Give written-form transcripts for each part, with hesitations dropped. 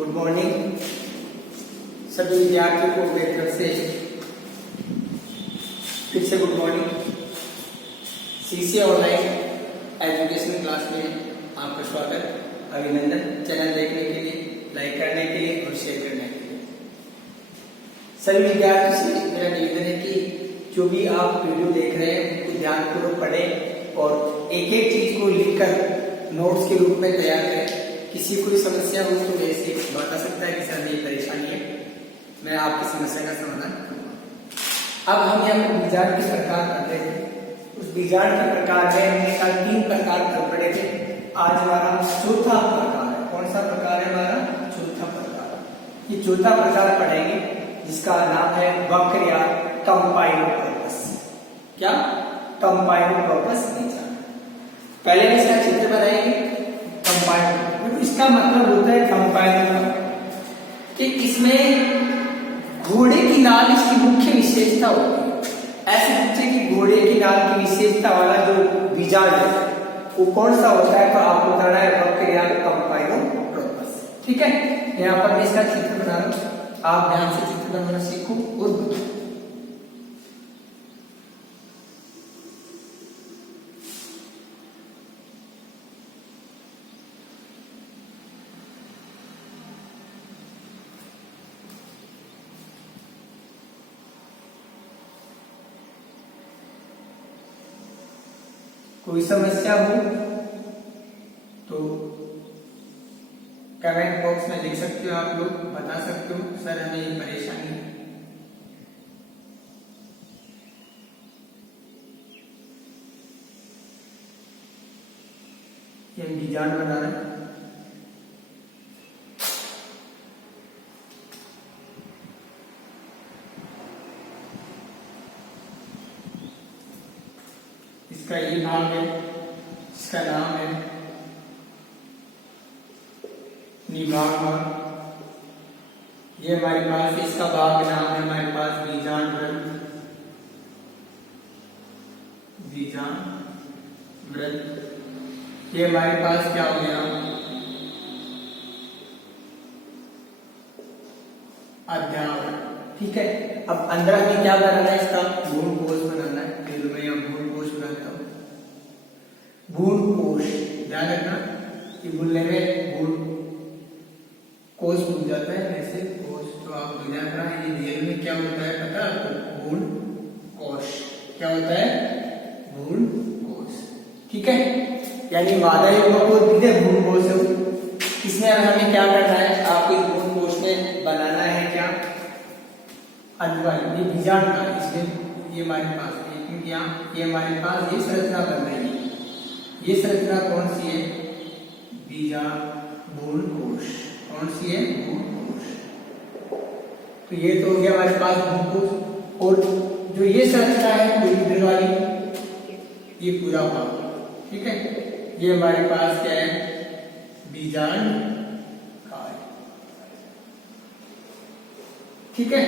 Good morning सभी विद्यार्थियों को मेरी तरफ से फिर से good morning. CC online education class में आपका स्वागत, अभिनंदन। चैनल देखने के लिए, लाइक करने के लिए और शेयर करने के लिए सभी विद्यार्थियों से मेरा निवेदन है कि जो भी आप वीडियो देख रहे हैं उनको ध्यानपूर्वक पढ़ें और एक एक चीज को लिखकर नोट्स के रूप में तैयार करें। किसी कोई समस्या हो तो मेरे से बता सकता है कि सर मेरी परेशानी है, मैं आपकी समस्या का समाधान करूंगा। अब हम यहाँ पर बीजांड के प्रकार पढ़ रहे थे। उस बीजांड के प्रकार में हमने कल 3 प्रकार कर पढ़े थे। आज हमारा चौथा प्रकार है। कौन सा प्रकार है हमारा? चौथा प्रकार। ये चौथा प्रकार पढ़ेंगे जिसका नाम है वक्र या कंपाइलोट्रोपस। क्या? कंपाइलोट्रोपस बीजांड। पहले हम इसका चित्र बनाएंगे। कंपाइलोट्रोपस इसका मतलब होता है कंपाइलोट्रोपस कि इसमें घोड़े की नाल इसकी मुख्य विशेषता होती है। ऐसे बच्चे की घोड़े की नाल की विशेषता वाला जो बीजांड है वो कौन सा होता है? तो आपको बताना है वक्र या कंपाइलोट्रोपस। ठीक है, यहाँ पर मैं इसका चित्र बना रहा हूँ, आप ध्यान से चित्र बनाना सीखो और बताओ। कोई समस्या हो तो कमेंट बॉक्स में लिख सकते हो, आप लोग बता सकते हो सर हमें ये परेशानी है। ये बीजांड बना रहे हैं। इसका ये भाग है, इसका नाम है निभाग भाग। ये हमारे पास इसका भाग नाम है हमारे पास बीजांड वृत्त। बीजांड वृत्त ये हमारे पास क्या हो गया? अध्यावरण। ठीक है, अब अंदर हमें क्या बनाना है? इसका भ्रूण कोश बनाना है। फिर मैं यहाँ भ्रूण कोश बनाता हूँ। भ्रूण कोश ध्यान रखना कि भूलने में भ्रूण कोश भूल जाता है, ऐसे कोश। तो आप ध्यान रखना ये देर में क्या होता है पता है आपको? भ्रूण कोश। क्या होता है? भ्रूण कोश। ठीक है, यानी मादा युग्मक और बीज भ्रूण कोश। इसमें हमें क्या करना है? आपको भ्रूण कोश में बनाना है क्या? अनिवार्य ये बीजांड का, इसलिए ये हमारे पास है, क्योंकि यहाँ ये हमारे पास ये संरचना बन रही है। ये संरचना कौन सी है? भ्रूण कोश। कौन सी है? भ्रूण कोश। तो ये तो हो गया हमारे पास भ्रूण कोश। और जो ये संरचना है पूरी इधर वाली, ये पूरा भाग। ठीक है, ये हमारे पास क्या है? बीजांड काल। ठीक है,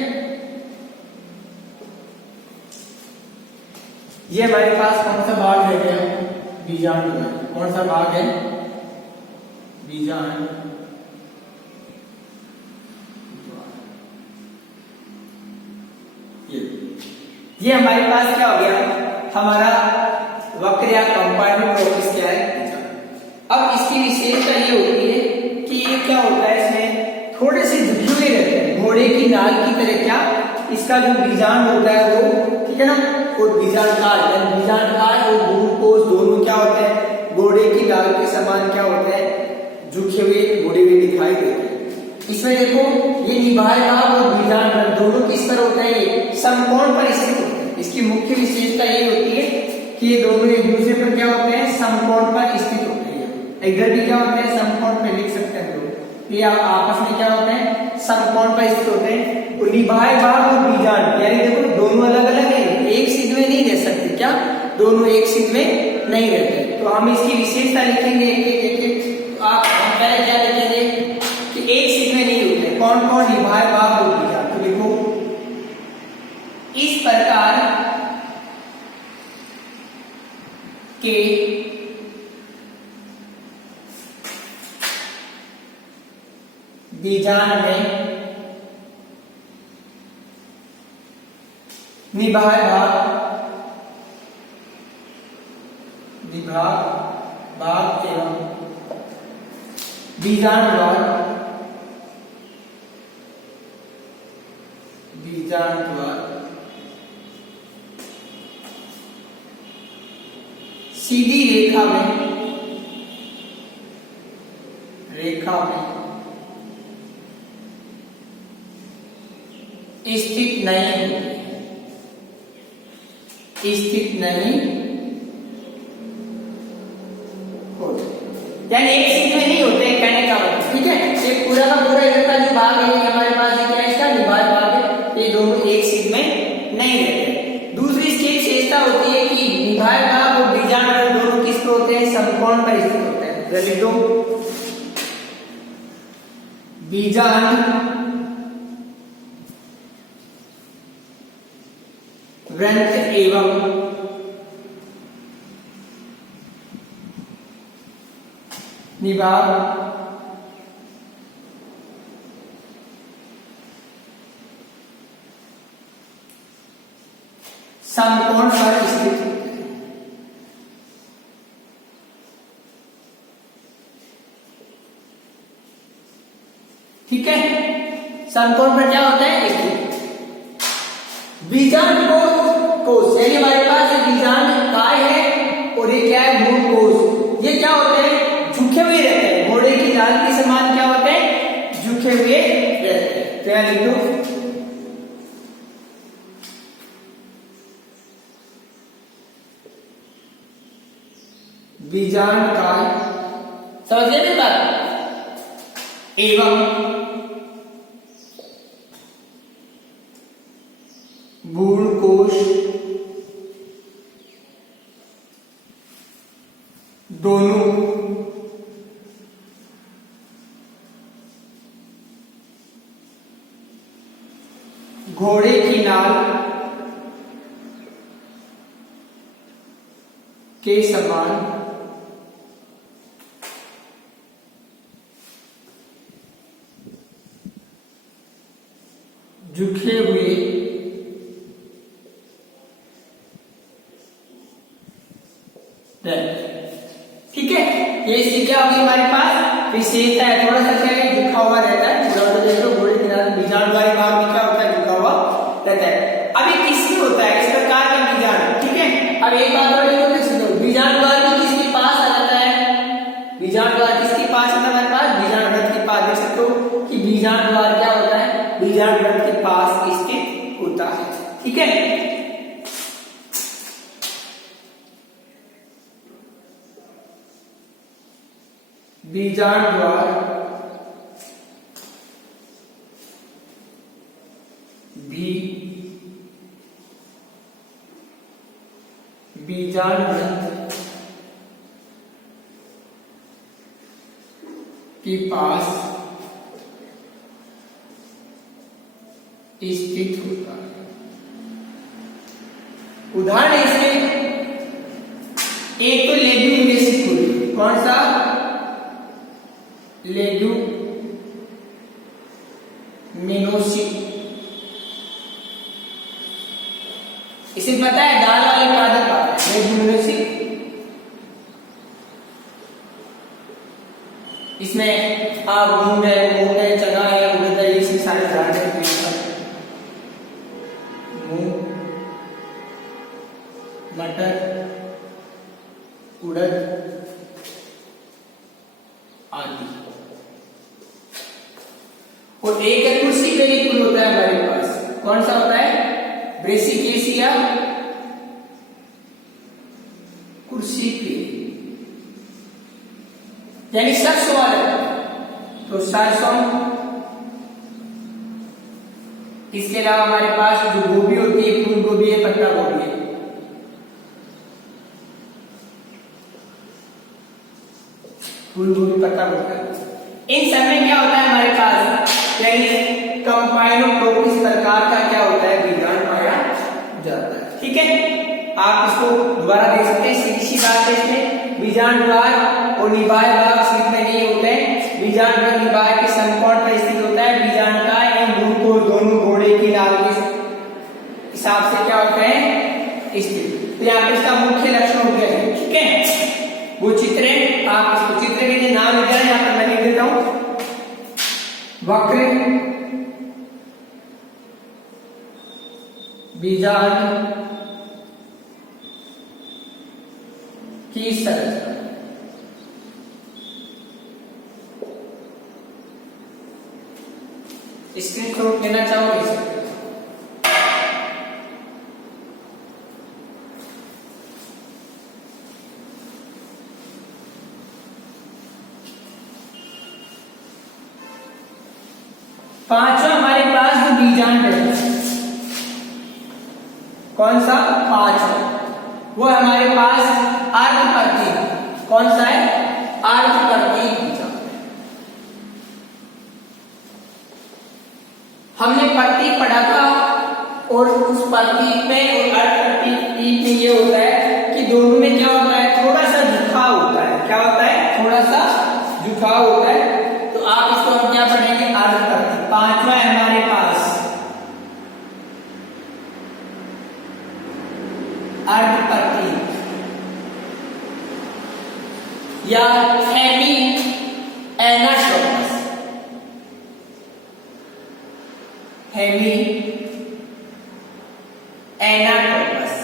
ये हमारे पास कौन सा भाग है? गया बीजांड में। कौन सा भाग है? बीजांड। ये हमारे पास क्या हो गया? हमारा वक्र या कंपाइलोट्रोपस क्या है? अब इसकी विशेषता ये होती है कि ये क्या होता है, इसमें थोड़े से झुके हुए रहते हैं घोड़े की नाल की तरह। क्या? इसका जो बीजांड होता है वो, ठीक है ना, और बीजांड काल और भ्रूण कोश दोनों क्या होते हैं? घोड़े की नाल के समान क्या होते हैं? झुके हुए, मुड़े हुए दिखाई देते हैं। इसमें देखो ये निभाग भाग और बीजांड दोनों किस पर होते हैं? ये समकोण पर स्थित होते हैं। इसकी मुख्य विशेषता ये होती है कि ये दोनों एक दूसरे पर क्या होते हैं? समकोण पर स्थित होते हैं। इधर भी क्या होते हैं? समकोण पर लिख सकते हैं लोग। ये आपस में क्या होते हैं? समकोण पर स्थित होते हैं। निभाग भाग और बीजांड यानी देखो दोनों अलग अलग है, एक सिद्ध में नहीं रह सकते। क्या? दोनों एक सिद्ध में नहीं रहते। तो हम इसकी विशेषता लिखेंगे एक। आप पहले क्या लिखेंगे कि एक सिद्ध में नहीं होते। कौन कौन? निभाग भाग और बीजांड। तो देखो इस प्रकार के बीजांड में निभाए भाग एवं बीजांड द्वार सीधी रेखा में स्थित नहीं होते, यानी एक सीध में नहीं होते, कहने का मतलब। ठीक है, ये पूरा का पूरा इधर जो भाग है हमारे पास ये क्या है, इसका निभाए भाग है, ये दोनों एक सीध में नहीं रहते। दूसरी इसकी एक विशेषता होती है कि निभाए भाग और बीजांड दोनों किस पे होते हैं, समकोण पर स्थित होते हैं। लिख दो, बीजांड वृत्त एवं निभाग समकोण पर स्थित होते हैं। ठीक है, समकोण पर क्या होता है, स्थित। बीजांड कोष, यानी हमारे पास बीजांड काय है और ये क्या है, मूल कोष। ये क्या होते हैं, झुके हुए रहते हैं, घोड़े की दाल के समान क्या होते हैं, झुके हुए रहते हैं। तो यहां लिख दो, बीजांड काय, समझ गए मेरी बात, एवं भ्रूण कोश दोनों घोड़े की नाल के समान झुके हुए ठीक है, ये इसकी क्या होगी हमारे पास विशेषता है। थोड़ा सा क्या है, झुका हुआ रहता है, पूरा तो देखो घोड़े के नाल बीजांड वाले भाग में क्या होता है, झुका हुआ रहता है। अब ये किसमें होता है, इस प्रकार का बीजांड। ठीक है, अब एक बात और लिख दो, बीजांड द्वार भी किसके पास आ जाता है, बीजांड द्वार किसके पास आता है हमारे पास, बीजांड वृत्त के पास। देख सकते हो कि बीजांड द्वार क्या होता है, बीजांड वृत्त के पास स्थित होता है। ठीक है, बीजांड द्वार भी बीजांड वृत्त के पास स्थित होता है। उदाहरण इसके एक तो लेड्यूमिनेसिस, कौन सा, लेड्यूमिनोसिस। इसे पता है दाल वाले पादप आता है, लेड्यूमिनोसिस। इसमें मूंग है, चना है, उड़द है, ये सारे उदाहरण हैं। मूंग, मटर, उड़द आदि। और एक कुर्सी पेनिकुल होता है हमारे पास, कौन सा होता है, ब्रेसिकेसिया कुर्सी पे, यानी सरसों वाला, तो सरसों। इसके अलावा हमारे पास जो गोभी होती है, फूल गोभी है, पत्ता गोभी है, फूल गोभी, पत्ता गोभी। इन सब में क्या होता है हमारे पास, यानी कंपाइलोट्रोपिस प्रकार का क्या होता है, बीजांड पाया जाता है। ठीक है, आप इसको दोबारा देख सकते हैं, सीधी सी बात है इसमें, बीजांड द्वार और निभाए भाग सीध में नहीं होते हैं। बीजांड बीजांड निभाए के समकोण पर स्थित होता है। बीजांड का एवं भ्रूणपोष दोनों घोड़े की नाल के हिसाब से क्या होता है स्थित। तो यहाँ पे इसका मुख्य लक्षण हो गया है, ठीक है। वो चित्र है, आप इसको चित्र के लिए नाम लिख रहे हैं, यहाँ पर मैं लिख देता हूं वक्र बीजांड की संरचना। स्क्रीनशॉट लेना चाहो ले सकते हो। पांचवा हमारे पास जो बीजांड है, कौन सा पांचवा, वो हमारे पास अर्धपर्ती। कौन सा है? अर्धपर्ती बीजांड। हमने प्रतीक पढ़ा था और उस प्रतीक में और अर्धप्रतीक में ये होता है कि दोनों में क्या होता है, थोड़ा सा झुकाव होता है। क्या होता है? थोड़ा सा झुकाव होता है। तो आप इसको हम क्या पढ़ेंगे? अर्धप्रतीक। पांचवा है हमारे पास अर्धप्रतीक या हेमी एनाट्रोपस। हेमी एनाट्रोपस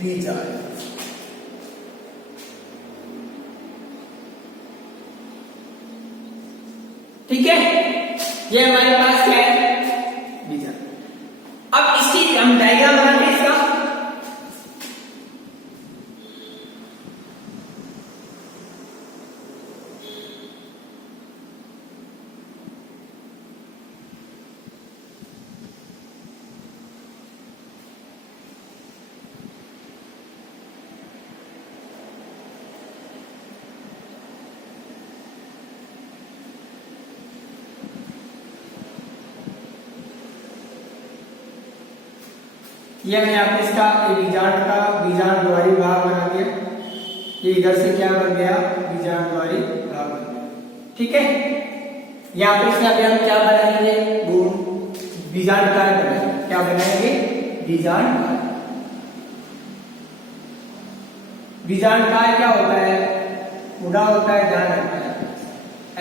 बीजांड। ठीक है, ये हमारे पास क्या है? बीजांड। अब इसकी हम डायग्राम बनाते हैं इसका। ये मैंने आपको इसका बीजांड का बीजांड द्वारी भाग बना दिया। ये इधर से क्या बन गया? बीजांड द्वारी भाग बन गया। ठीक है, यहाँ पर इसमें अभी हम क्या बनाएंगे? गुण बीजांड काय बनाएंगे। क्या बनाएंगे? बीजांड काय। बीजांड काय क्या होता है? मुड़ा होता है, ध्यान रखना है,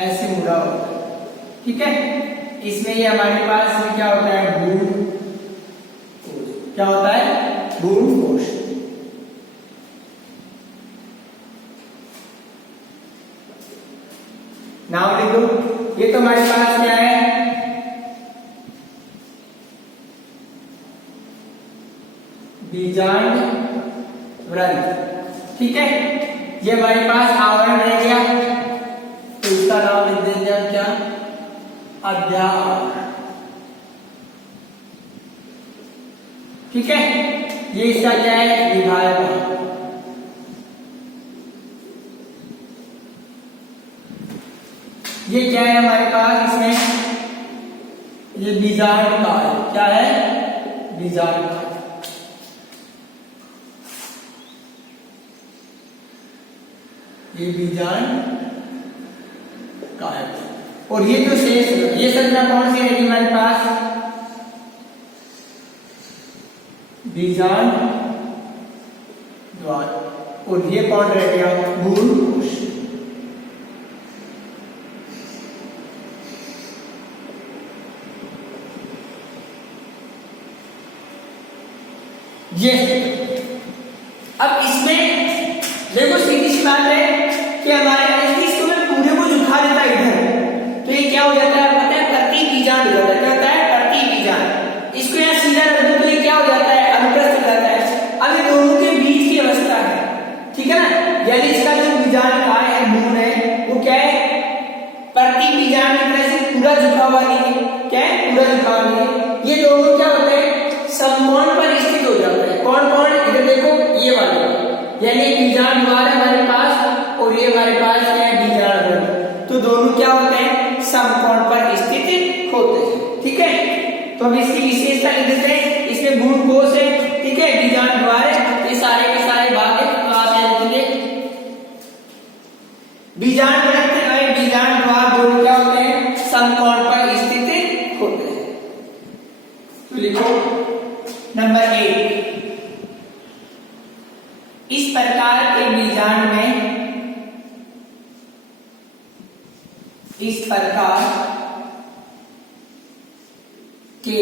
ऐसे मुड़ा होता है। ठीक है, इसमें ये हमारे पास में क्या होता है? गुण। क्या होता है? भ्रूणपोष। नाम लिख दो। ये तो हमारे पास क्या है? बीजांड व्रंथ। ठीक है, ये हमारे पास आवरण रह गया, तो इसका नाम लिख देंगे हम क्या? अध्यावरण। ठीक है, ये इसका क्या है? विभाजक। ये क्या है हमारे पास? इसमें ये बीजांड काल। क्या है? बीजांड काल। ये बीजांड काल। और ये जो शेष, ये संरचना कौन सी रहेगी हमारे पास? बीजांड द्वार। और ये कौन रह गया? भ्रूणपोष। ये अब इसमें देखो सीधी सी बात है कि हमारे इसको मैं पूरे को झुका देता है इधर, तो ये क्या हो जाता है? पता है? प्रति बीजांड हो जाता है। क्या होता है? प्रति बीजांड। इसको यहाँ सीधा रख दो तो ये क्या हो जाता है? अनुप्रस्थ हो जाता है। अब ये दोनों के बीच की अवस्था है, ठीक है ना? यानी इसका जो बीजांड काय है, भ्रूण है, वो क्या है? प्रति बीजांड की तरह से पूरा झुका हुआ नहीं है। क्या है? पूरा झुका हुआ नहीं है। ये दोनों क्या होते हैं? समकोण पर स्थित हो जाते हैं। कौन कौन? इधर देखो, ये वाले, यानी बीजांड द्वार हमारे पास और ये हमारे पास क्या है? बीजांड व्रंथ। तो दोनों क्या होते हैं? समकोण पर स्थित होते हैं। ठीक है, तो अब इसकी विशेषता लिख देते हैं। इसमें भ्रूणपोष है, ठीक है, बीजांड द्वार है, ये सारे के सारे भाग बीजांड वृत्त और बीजांड द्वार दोनों क्या होते हैं, समकोण पर स्थित होते हैं। तो लिखो नंबर 1, इस प्रकार के बीजांड में, इस प्रकार के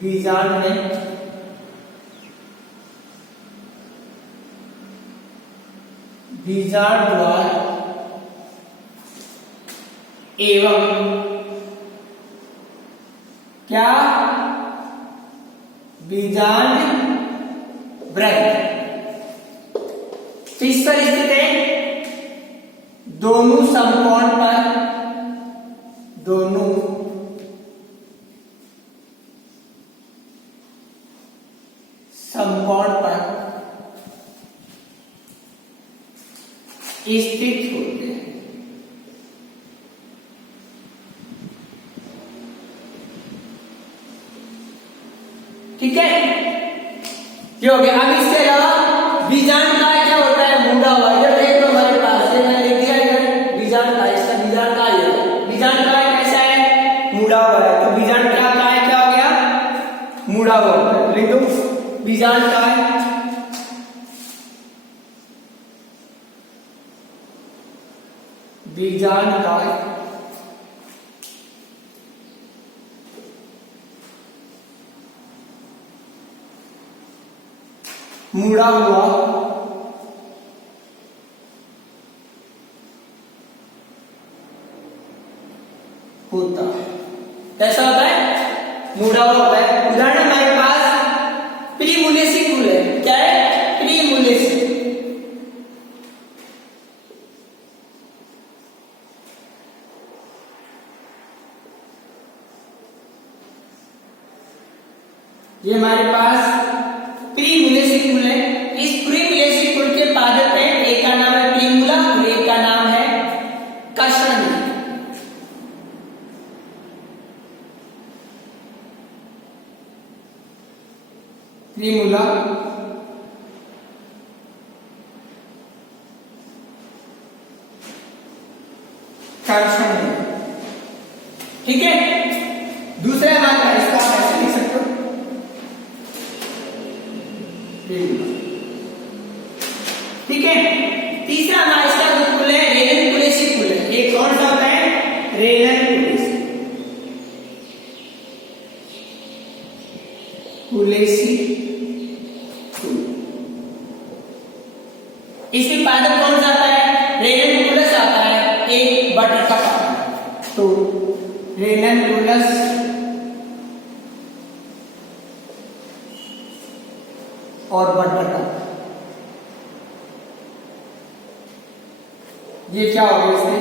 बीजांड में बीजांड द्वार एवं क्या, बीजांड वृत्त किस पर स्थित है, दोनों समकोण पर, दोनों समकोण पर स्थित होते हैं। ठीक है, ये हो गया। अब इसके अलावा बीजांड का क्या होता है, मुड़ा हुआ। इधर देख लो हमारे पास, ये मैंने लिख दिया इधर बीजांड का, इसका बीजांड का है, बीजांड का कैसा है, मुड़ा हुआ है। तो बीजांड क्या का है, क्या हो गया, मुड़ा हुआ। लिख दो बीजांड का है, बीजांड का मुड़ा हुआ होता है। कैसा होता है, मुड़ा हुआ होता है। उदाहरण हमारे पास प्रीमुलेसी कुल है। क्या है, प्रीमुलेसी। ये हमारे पास प्रीमुलेसी कुल है। इस प्रीमुलेसी कुल के पादप है, एक का नाम है प्रीमुला और एक का नाम है कर्षण। प्रीमुला कर्षण। ठीक है, दूसरा हमारे पास इसका ऐसे लिख सकते हो, ठीक है। तीसरा हमारा इसका कुल है रेनन कुलेसी कुल है। एक कौन सा होता है, रेनन कुलेसी कुल। इसमें पादप कौन सा आता है, रेनन कुलस आता है, एक बटरकप आता है। तो रेनन कुलस और बटरकप, ये क्या हो गया इसमें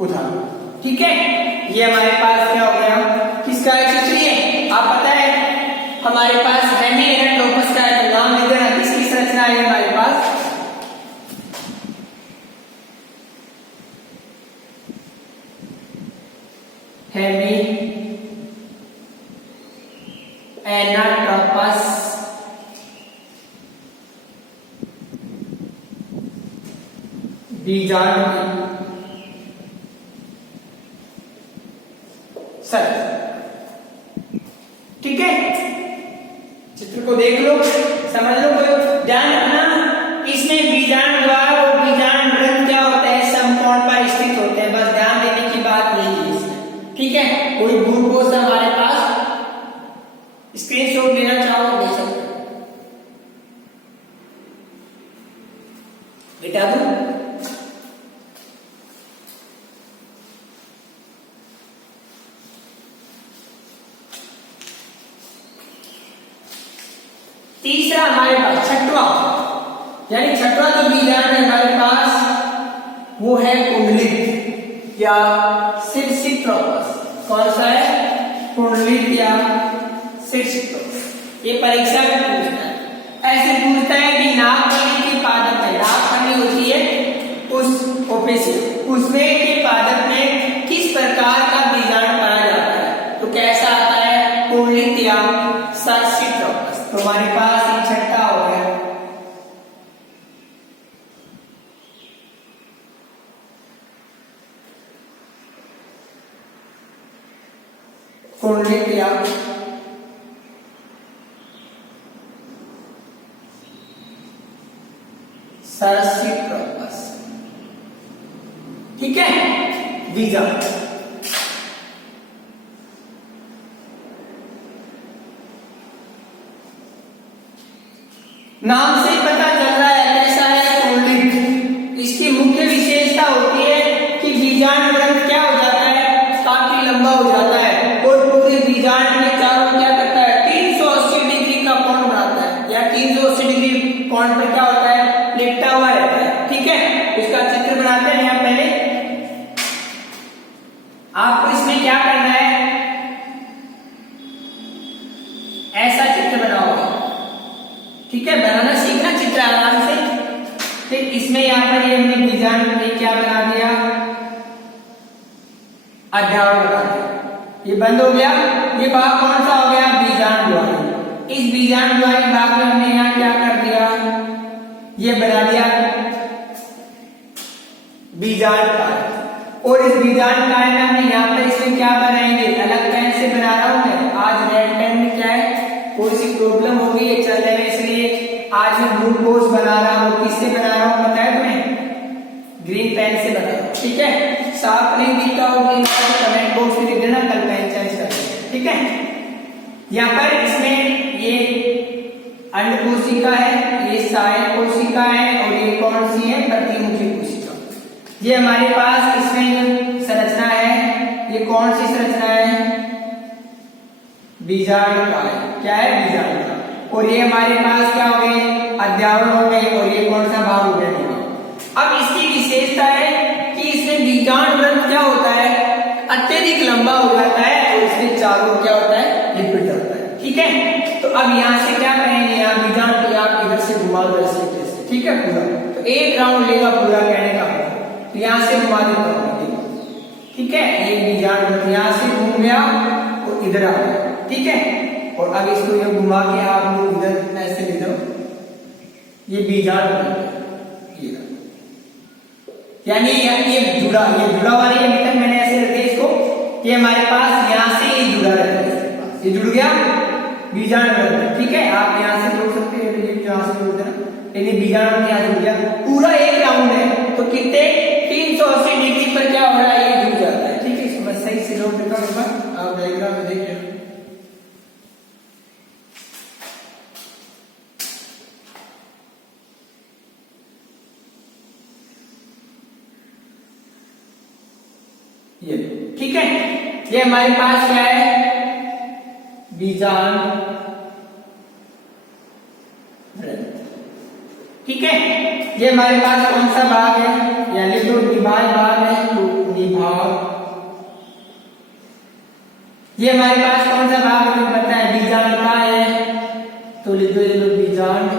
उदाहरण। ठीक है, ये हमारे पास क्या हो गया, किसका है, चित्री है। आप पता है हमारे पास हेमिएनोटोपस का है, नाम लिख देना, किसकी संरचना है हमारे पास, हेमिएनोटोपस बीजांड सर। ठीक है, चित्र को देख लो, समझ लो, ध्यान रखना। इसमें बीजांड द्वार और बीजांड वृत्त क्या होता है, समकोण पर स्थित होते हैं। बस ध्यान देने की बात नहीं है इसमें। ठीक है, कोई ग्लूकोज हमारे पास स्क्रीनशॉट लेना चाहो ले सकते बेटा। दो तीसरा हमारे पास छठवां, यानी छठवां जो बीजांड है हमारे पास वो है कुंडलित या शीर्षिट्रोपस। कौन सा है, कुंडलित या शीर्षिट्रोपस। ये परीक्षा में पूछता है, ऐसे पूछता है कि नागफनी के पादप है, नागफनी होती है उस ओपेसी, उसमें के पादप में किस प्रकार का बीजांड पाया जाता है। तो कैसा आता है, कुंडलित या शीर्षिट्रोपस। तो हमारे पास ये छठा हो गया। कुंडली क्रिया, सरसिप्रोपस, ठीक है। वीजा, नाम से पता चल रहा है कैसा है कुंडलित। इसकी मुख्य विशेषता होती है कि बीजांड ग्रंथ क्या हो जाता है, काफी लंबा हो जाता है और पूरे बीजांड में चारों क्या करता है, 380 डिग्री का कोण बनाता है, या 380 डिग्री कोण पर क्या होता है, लिपटा हुआ रहता है, ठीक है। इसका चित्र बनाते हैं। यहाँ पहले आपको इसमें क्या करना है, ऐसा चित्र बनाओगे, ठीक है। बनाना सीखना चित्र आराम से। फिर इसमें यहाँ पर ये हमने बीजांड में क्या बना दिया, अध्यावरण बना दिया। ये बंद हो गया। ये भाग कौन सा हो गया, बीजांड द्वारी। इस बीजांड द्वारी भाग में हमने यहाँ क्या कर दिया, ये बना दिया बीजांड काय। और इस बीजांड काय में हमने यहाँ पर इसमें क्या बनाएंगे, अलग पेन से बना रहा हूं मैं। आज रेड पेन में क्या है, कोई सी प्रॉब्लम हो गई है चलने में, इसलिए आज मैं ग्लूकोज बना रहा हूँ। किससे बना रहा हूँ पता है तुम्हें, ग्रीन पेन से बना रहा हूँ, ठीक है। साफ नहीं दिखता होगी तो कमेंट बॉक्स में लिख देना, कल पेन चेंज कर देना, ठीक है। यहाँ पर इसमें ये अंड कोशिका है, ये सहायक कोशिका है, और ये कौन सी है, प्रतिमुखी कोशिका। ये हमारे पास इसमें संरचना है, ये कौन सी संरचना है, बीजांड काय। क्या है, बीजांड काय। और ये हमारे पास क्या हो गए, अध्यावरण हो गए, और ये कौन सा भाग हो गया, अब इसकी विशेषता है कि इसमें बीजांड ग्रंथ क्या होता है, अत्यधिक लंबा हो जाता है, और इसके चारों क्या होता है, लिपिड जाता है, ठीक है। तो अब यहाँ से क्या करेंगे, यहाँ बीजांड को आप इधर से घुमा दो ऐसे, ठीक है, पूरा। तो एक राउंड लेगा पूरा कहने का, तो यहाँ से घुमा देता हूँ, ठीक है। ये बीजांड यहाँ से घूम गया और इधर आ गया, ठीक है। और अब इसको ये घुमा के आप लोग इधर ऐसे ले दो, ये बीजांड बन गया, यानी ये जुड़ा हुआ नहीं है। अभी तक मैंने ऐसे रख दिया इसको, ये हमारे पास यहाँ से ये जुड़ा रहता है, ये जुड़ गया बीजांड बन, ठीक है। आप यहाँ से जोड़ सकते हैं, ये यहाँ से जोड़ देना, यानी बीजांड यहाँ जुड़ गया। पूरा एक राउंड है, तो कितने 380 डिग्री पर क्या हो रहा है, ये जुड़ जाता है, ठीक है। इसको मैं सही से जोड़ देता हूँ, आप डायग्राम में देख लें। ये, ठीक है। ये हमारे पास क्या है, बीजांड ग्रंथ, ठीक है। ये हमारे पास कौन सा भाग है, यानी तो निभाग भाग है, तो निभाग। ये हमारे पास कौन सा भाग है, पता है, बीजांड का है, तो लिख दो बीजांड।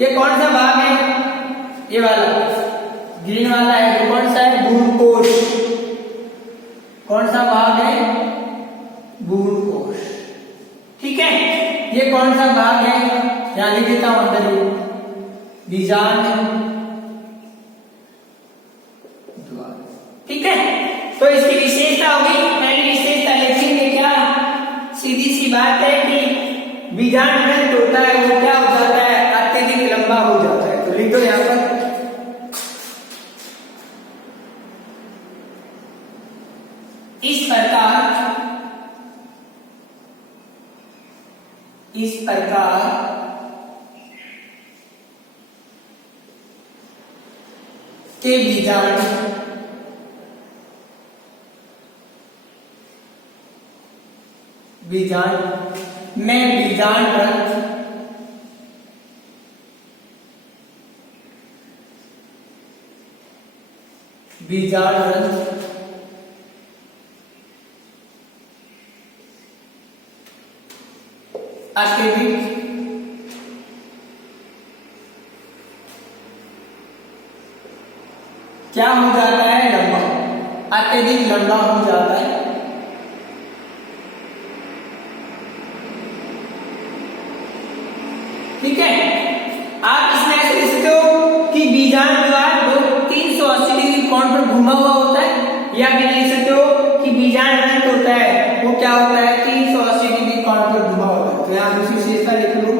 ये कौन सा भाग है, ये वाला ग्रीन वाला है, तो कौन सा है, भ्रूणकोश। कौन सा भाग है, भ्रूणकोश, ठीक है। ये कौन सा भाग है, यहां लिख देता हूं अंदर, बीजांड द्वार, ठीक है। तो इसकी विशेषता होगी, पहली विशेषता लिखेंगे क्या, सीधी सी बात है कि बीजांड ग्रंथ होता है वो क्या हो जाता है, अत्यधिक लंबा हो जाता है। तो लिख दो यहां पर, इस प्रकार के बीजांड में बीजांड ग्रंथ अत्यधिक क्या हो जाता है, लंबा, अत्यधिक लंबा हो जाता है। ठीक है, आप इसमें ऐसे लिख सकते हो कि बीजांड द्वार 380 डिग्री कोण पर घुमा हुआ होता है, या फिर लिख सकते हो कि बीजांड अनंत होता है, वो क्या होता है 380 डिग्री कोण पर घुमा होता है। तो यहां दूसरी विशेषता लिख लो,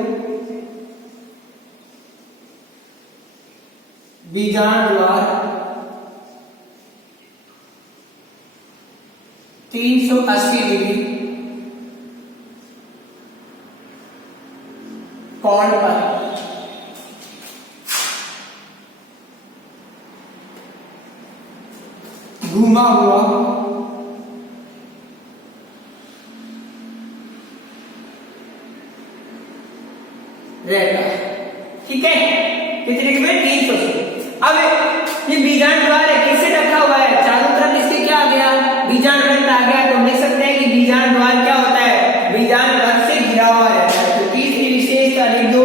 बीजांड द्वार 380 डिग्री कोण पर घुमा हुआ रहता है। ठीक है, कितने में 380। अब ये बीजांड द्वार है, किससे ढका हुआ है, चारों तरफ इसके क्या आ गया, बीजांड वृत्त आ गया। तो हम लिख सकते हैं कि बीजांड द्वार क्या होता है, बीजांड वृत्त से घिरा हुआ रहता है। तो तीसरी विशेषता लिख दो,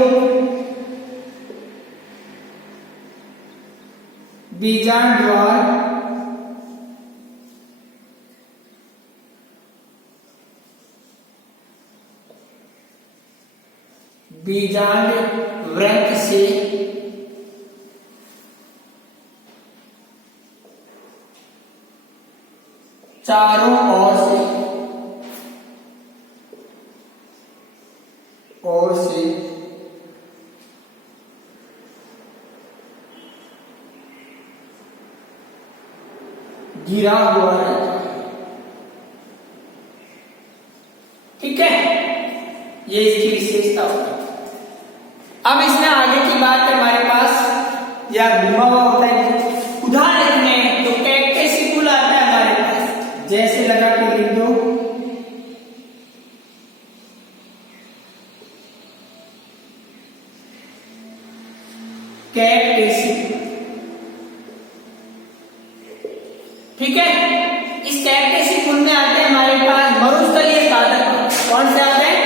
बीजांड द्वार बीजांड वृत्त से चारों ओर से घिरा हुआ रहता है। ठीक है, ये इसकी विशेषता होगी। अब इसमें आगे की बात है, हमारे पास या घुमा हुआ होता है। उदाहरण में तो कैसे पुल आता है हमारे पास, जैसे लगा के लिख दो, कैक्टेसी। ठीक है, इस कैक्टेसी पुल में आते हैं हमारे पास मरुस्थलीय पादप। कौन से आते हैं,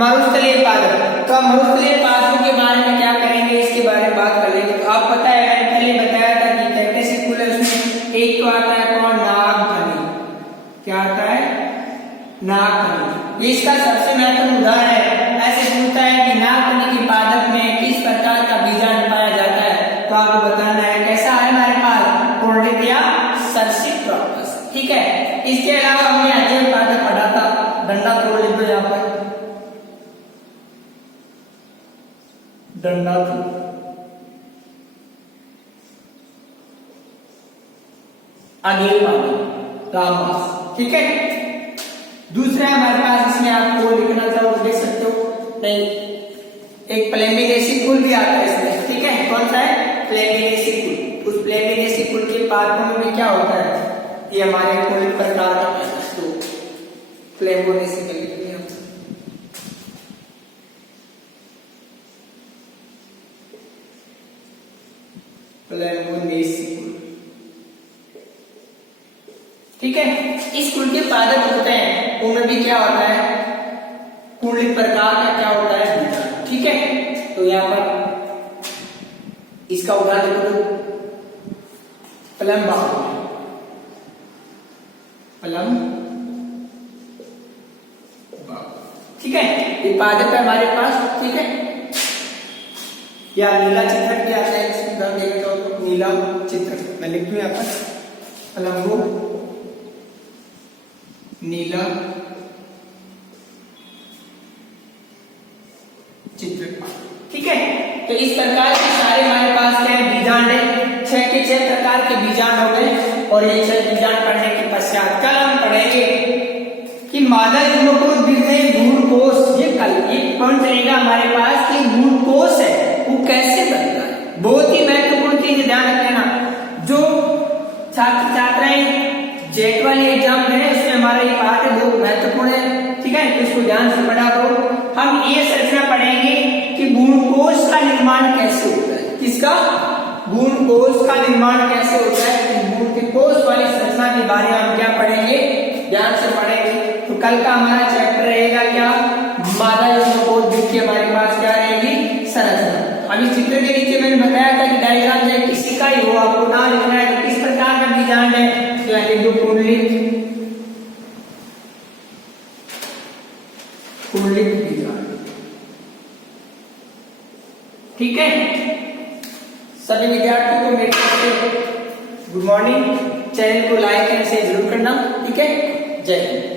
मरुस्थलीय पादप। तो हम मरुस्थलीय पादपों के बारे में क्या करेंगे, इसके बारे में बात कर लेंगे। तो आप पता है, मैंने पहले बताया था कि कैक्टेसी पुल है, उसमें एक तो आता है कौन, नागफनी। क्या आता है, नागफनी। ये इसका सबसे महत्वपूर्ण उदाहरण है। ऐसे पूछता है कि नागफनी के पादप में किस प्रकार का बीजांड पाया जाता है, तो आपको बताना है कैसा है हमारे पास, कोर्डिक या सर्सिक प्रॉपर्स। ठीक है, इसके अलावा हमने अध्ययन पादप पढ़ा था, डंडा तोड़ लिख दो यहाँ पर, डंडा अध्ययन पादप रामवास। ठीक है, दूसरा हमारे पास, इसमें आपको लिखना चाहो तो लिख सकते हो, नहीं, एक प्लेमिनेसी पुल भी आता है इसमें। ठीक है, कौन सा है, प्लेमिनेसी पुल। उस प्लेमिनेसी पुल के पादपों में भी क्या होता है, ये हमारे कोई प्रकार का तो प्लेमिनेसी का लिखते हैं, प्लेमिनेसी पुल। ठीक है, इस कुल के पादप होते हैं, उनमें भी क्या होता है, कुंडलिक प्रकार का क्या होता है, बीजांड। ठीक है, तो यहाँ पर इसका उदाहरण देखो, प्लम प्लम। ठीक है, ये पादप है हमारे पास। ठीक है, या नीला चित्रक भी आता है, तो नीला चित्रक मैं लिख दूं यहाँ पर, प्लम्बो नीला चित्रक। ठीक है, तो इस प्रकार के सारे हमारे पास क्या है, बीजांड है। 6 के 6 प्रकार के बीजांड हो गए। और ये 6 बीजांड पढ़ने के पश्चात कल हम पढ़ेंगे कि मादा युग्मकोश बीजों भ्रूणकोश। ये कल एक पॉइंट चलेगा हमारे पास कि भ्रूणकोश है वो कैसे बनता है। बहुत ही महत्वपूर्ण चीज, ध्यान रख लेना। जो छात्र छात्राएं जेट वाली एग्जाम में है, उसमें हमारा ये पाठ है, बहुत महत्वपूर्ण है। ठीक है, तो इसको ध्यान से पढ़ा करो। हम ये संरचना पढ़ेंगे कि भ्रूणकोश का निर्माण कैसे होता है। किसका, भ्रूणकोश का निर्माण कैसे होता है। भ्रूणकोश वाली संरचना के बारे में हम क्या पढ़ेंगे, ध्यान से पढ़ेंगे। तो कल का हमारा चैप्टर रहेगा क्या, मादा युग्मकोश जिसकी हमारे पास क्या रहेगी, संरचना। अभी चित्र के नीचे मैंने बताया था कि डायग्राम चाहे किसी का ही हो, आपको ना लिखना है तो किस प्रकार का बीजांड है, तो यानी जो कुंडलिक बीजांड। ठीक है, सभी विद्यार्थियों को मेरी तरफ से गुड मॉर्निंग। चैनल को लाइक एंड शेयर जरूर करना। ठीक है, जय हिंद।